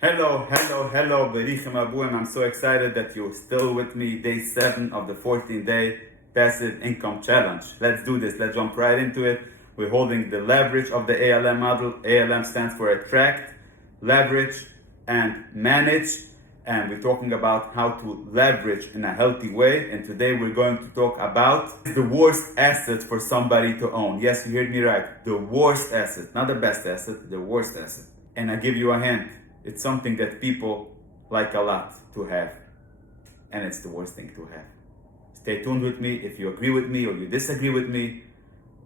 Hello, Berichem Abuim. I'm so excited that you're still with me. Day 7 of the 14-day Passive Income Challenge. Let's do this. Let's jump right into it. We're holding the leverage of the ALM model. ALM stands for Attract, Leverage, and Manage. And we're talking about how to leverage in a healthy way. And today we're going to talk about the worst asset for somebody to own. Yes, you heard me right. The worst asset, not the best asset, the worst asset. And I give you a hint. It's something that people like a lot to have, and it's the worst thing to have. Stay tuned with me. If you agree with me or you disagree with me,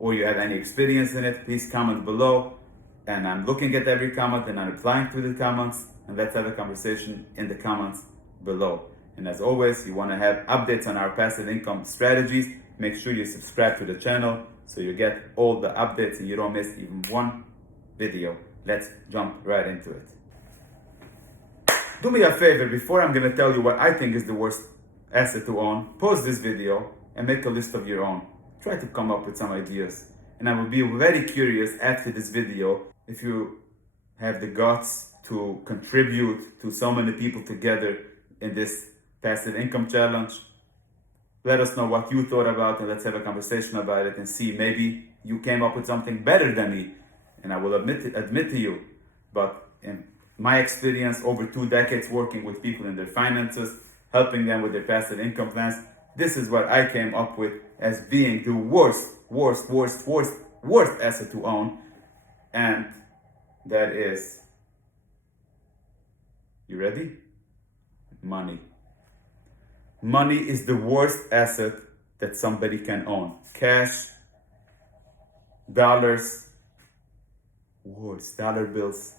or you have any experience in it, please comment below. And I'm looking at every comment and I'm replying to the comments, and let's have a conversation in the comments below. And as always, you want to have updates on our passive income strategies, make sure you subscribe to the channel so you get all the updates and you don't miss even one video. Let's jump right into it. Do me a favor, before I'm going to tell you what I think is the worst asset to own, pause this video and make a list of your own. Try to come up with some ideas. And I will be very curious after this video if you have the guts to contribute to so many people together in this passive income challenge. Let us know what you thought about and let's have a conversation about it and see maybe you came up with something better than me. And I will admit to you, but in my experience over 2 decades working with people in their finances, helping them with their passive income plans, this is what I came up with as being the worst asset to own. And that is, you ready? Money. Money is the worst asset that somebody can own. Cash, dollars, dollar bills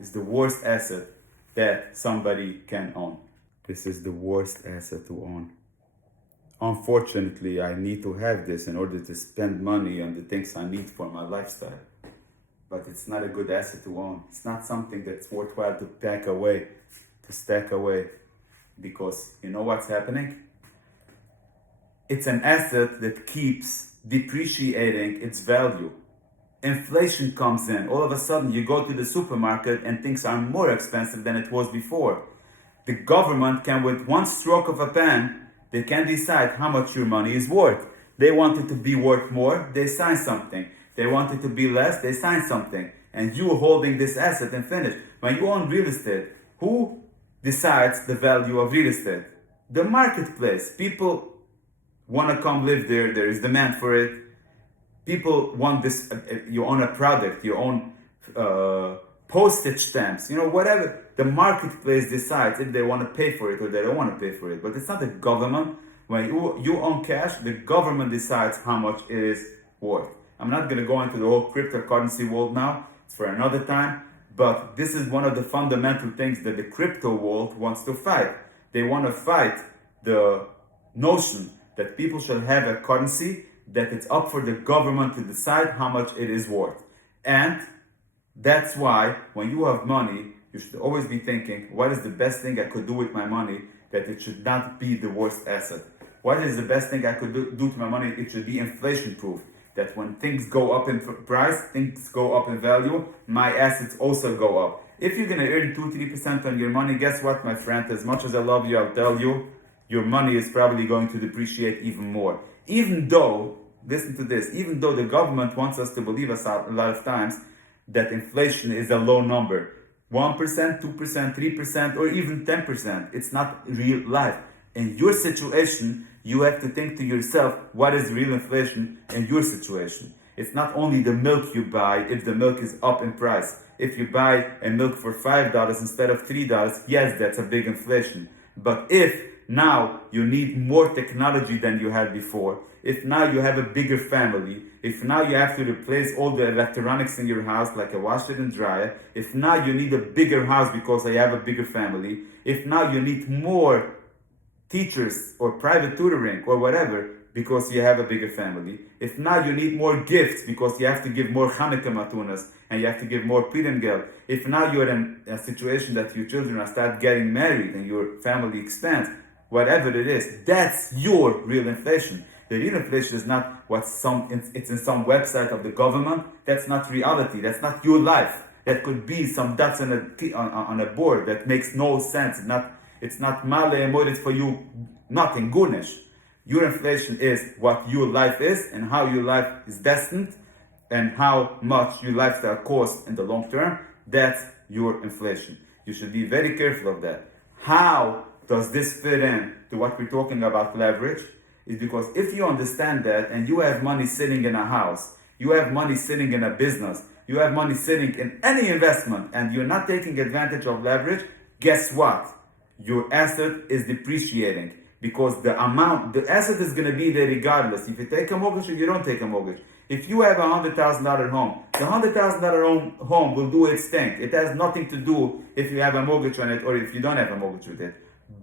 is the worst asset that somebody can own. This is the worst asset to own. Unfortunately, I need to have this in order to spend money on the things I need for my lifestyle. But it's not a good asset to own. It's not something that's worthwhile to stack away. Because you know what's happening? It's an asset that keeps depreciating its value. Inflation comes in. All of a sudden, you go to the supermarket and things are more expensive than it was before. The government can, with one stroke of a pen, they can decide how much your money is worth. They want it to be worth more, they sign something. They want it to be less, they sign something. And you holding this asset and finish. When you own real estate, who decides the value of real estate? The marketplace. People want to come live there. There is demand for it. People want this, you own a product, you own postage stamps, whatever. The marketplace decides if they want to pay for it or they don't want to pay for it. But it's not the government. When you own cash, the government decides how much it is worth. I'm not going to go into the whole cryptocurrency world now. It's for another time. But this is one of the fundamental things that the crypto world wants to fight. They want to fight the notion that people should have a currency that it's up for the government to decide how much it is worth. And that's why when you have money, you should always be thinking, what is the best thing I could do with my money, that it should not be the worst asset? What is the best thing I could do to my money? It should be inflation proof. That when things go up in price, things go up in value, my assets also go up. If you're going to earn 2-3% on your money, guess what, my friend? As much as I love you, I'll tell you, your money is probably going to depreciate even more. Even though, listen to this, even though the government wants us to believe us a lot of times that inflation is a low number, 1%, 2%, 3%, or even 10%, it's not real life. In your situation, you have to think to yourself, what is real inflation in your situation? It's not only the milk you buy if the milk is up in price. If you buy a milk for $5 instead of $3, yes, that's a big inflation. But if now you need more technology than you had before, if now you have a bigger family, if now you have to replace all the electronics in your house like a washer and dryer, if now you need a bigger house because you have a bigger family, if now you need more teachers or private tutoring or whatever because you have a bigger family, if now you need more gifts because you have to give more Hanukkah matunas and you have to give more Pirengel, if now you're in a situation that your children are start getting married and your family expands, whatever it is, that's your real inflation. The real inflation is not it's in some website of the government. That's not reality. That's not your life. That could be some dots on a board that makes no sense. It's not male emoted for you, nothing, gunish. Your inflation is what your life is and how your life is destined and how much your lifestyle costs in the long term. That's your inflation. You should be very careful of that. How does this fit in to what we're talking about leverage? Is because if you understand that and you have money sitting in a house, you have money sitting in a business, you have money sitting in any investment, and you're not taking advantage of leverage, guess what? Your asset is depreciating because the asset is going to be there regardless. If you take a mortgage or you don't take a mortgage. If you have a $100,000 home, the $100,000 home will do its thing. It has nothing to do if you have a mortgage on it or if you don't have a mortgage with it.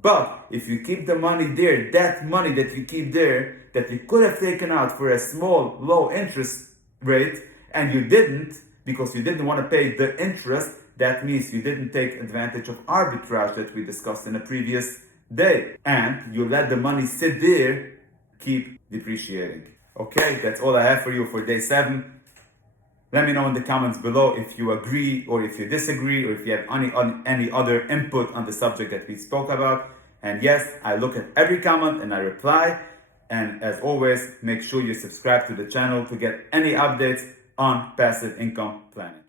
But if you keep the money there, that money that you keep there, that you could have taken out for a small, low interest rate, and you didn't, because you didn't want to pay the interest, that means you didn't take advantage of arbitrage that we discussed in a previous day. And you let the money sit there, keep depreciating. Okay, that's all I have for you for day 7. Let me know in the comments below if you agree or if you disagree or if you have any other input on the subject that we spoke about. And yes, I look at every comment and I reply. And as always, make sure you subscribe to the channel to get any updates on passive income planning.